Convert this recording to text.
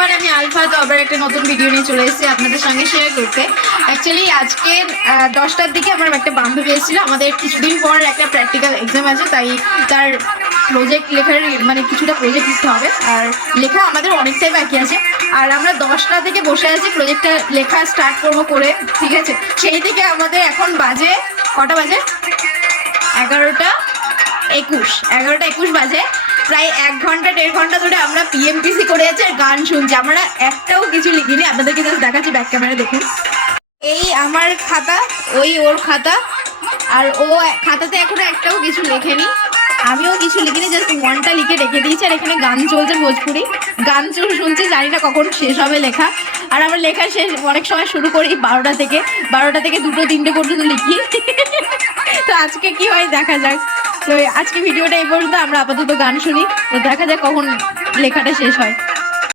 Everyone, আমি alpha. তো আবার একটা নতুন ভিডিও নিয়ে চলে এসেছি আপনাদের সঙ্গে শেয়ার করতে। অ্যাকচুয়ালি আজকে 10টার দিকে আমার একটা বান্ধবী এসেছিল। আমাদের কিছুদিন পর একটা প্র্যাকটিক্যাল এক্সাম আছে, তাই তার প্রজেক্ট লেখার মানে কিছুটা প্রজেক্ট লিখতে হবে। আর লেখা আমাদের অনেকটাই বাকি আছে। আর আমরা 10টা থেকে বসে আছি প্রজেক্টটা লেখা স্টার্ট করবো করে, ঠিক আছে? সেই থেকে আমাদের এখন বাজে কটা বাজে? 11টা 21 বাজে। প্রায় 1 ঘন্টা 1.5 ঘন্টা ধরে আমরা পিএমপিসি করে আছে আর গান শুনছি। আমরা একটাও কিছু লিখিনি, আপনাদেরকে জাস্ট দেখাচ্ছি ব্যাক ক্যামেরা দেখুন। এই আমার খাতা, ওই ওর খাতা, আর ও খাতাতে এখনো একটাও কিছু লেখেনি, আমিও কিছু লিখিনি, জাস্ট ওয়ানটা লিখে রেখে দিয়েছি। আর এখানে গান চলছে, ভোজপুরি গান শুনছি, জানি না কখন শেষ হবে লেখা। আর আমার লেখা শেষ অনেক সময় শুরু করি 12টা থেকে 2টো 3টে পর্যন্ত লিখি। তো আজকে কি হয় দেখা যাক। তো আজকে ভিডিওটা এই পর্যন্ত, আমরা আপাতত গান শুনি, তো দেখা যাক কখন লেখাটা শেষ হয়।